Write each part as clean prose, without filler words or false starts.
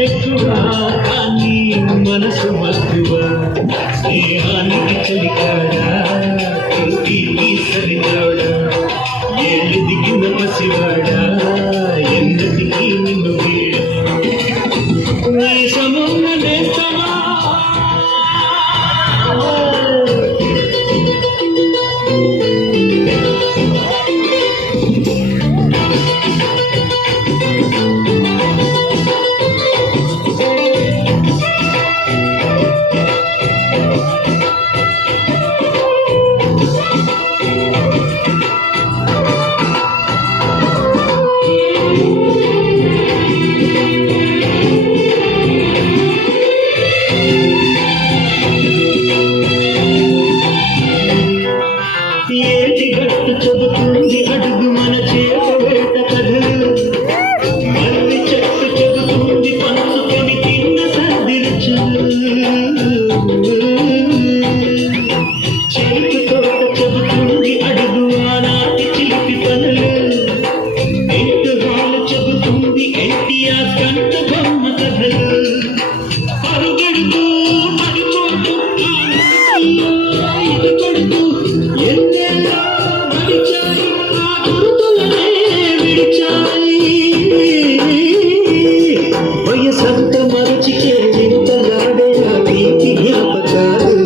ఎక్కువ కానీ మనసు మక్కువ స్నేహానికి చలికాడా సరిగాడా ఏళ్ళు దిగిన పసివాడా ఎన్నటికీ నిన్ను సమున్న నేస్తమా ఏటి గట్టు చెబుతుంది అడుగు మన చేత వేట కథలు మల్లి చెట్టు చెబుతుంది పంచుకొని తిన్న సందిరుచులు చేతి తోట చెబుతుంది అడుగు ఆనాటి చిలిపి పనులు ఇంటి వాళ్ళు చెబుతుంది ఎన్టీఆర్ కంట బొమ్మ కథలు పరుగెడుతూ మరిపోతూ ఇది కొడుతూ వయసంత మరచికే వింతలాడే ఆ తీపి జ్ఞాపకాలు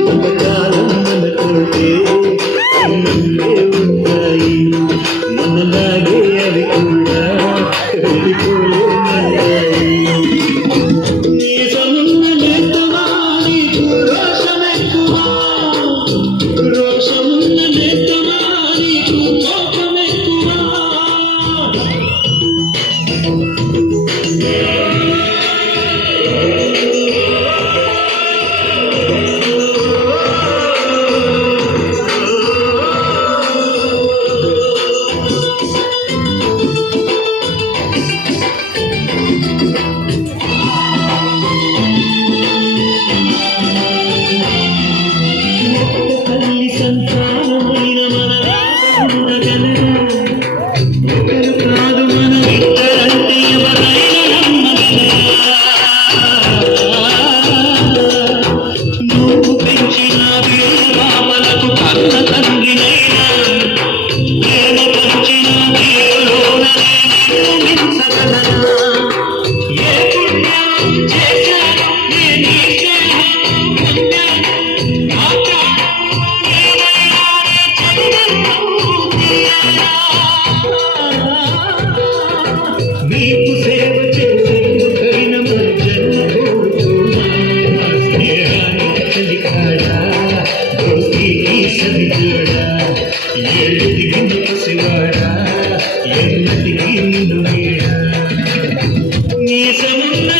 కొంతకాలం మనతోటే ఉంటాయి మనలాగే అవి కూడా వెళ్ళిపోయి నీ సమున్న నేస్తమా నీకు రోషమెక్కువ రోషమున్న నేస్తమా నీకు కోపమెక్కువ తల్లి సంతానమైన మన రాగలరు ఒకరు కాదు మన ఇద్దరంటే ఎవరైనా నువ్వు పెంచిన వీరమామలకు కన్న తండ్రినైనా ప్రేమ పంచిన వీరులోననే నిర్మించగలనా ఏ పుణ్యం చేశాను నేను ఈ స్నేహం పొందాను నీకు సేవ చేసేందుకైనా మరి జన్మ కోరుతున్నా స్నేహానికి చలికాడా దోస్తీకి సరిగాడా ఏళ్ళు దిగిన పసివాడా ఎన్నటికీ నిన్ను వీడా నీ సమున్న